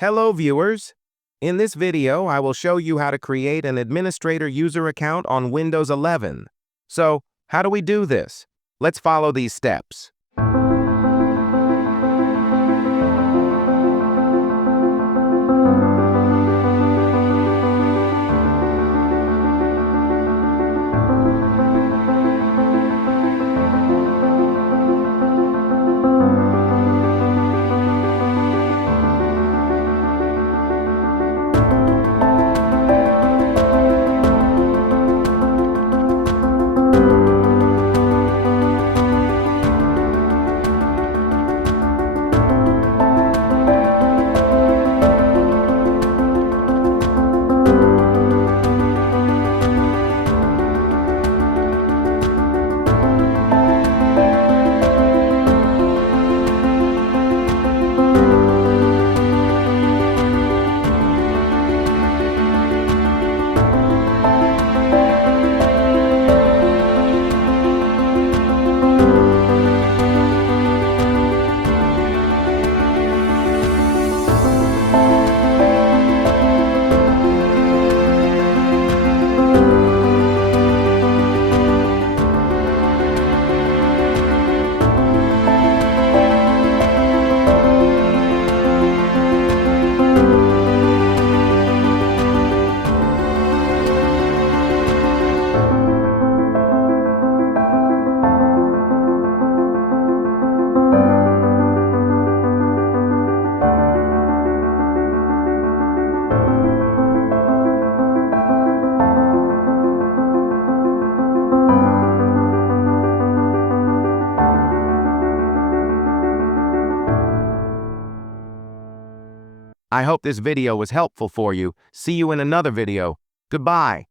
Hello viewers! In this video, I will show you how to create an administrator user account on Windows 11. So, how do we do this? Let's follow these steps. I hope this video was helpful for you. See you in another video. Goodbye.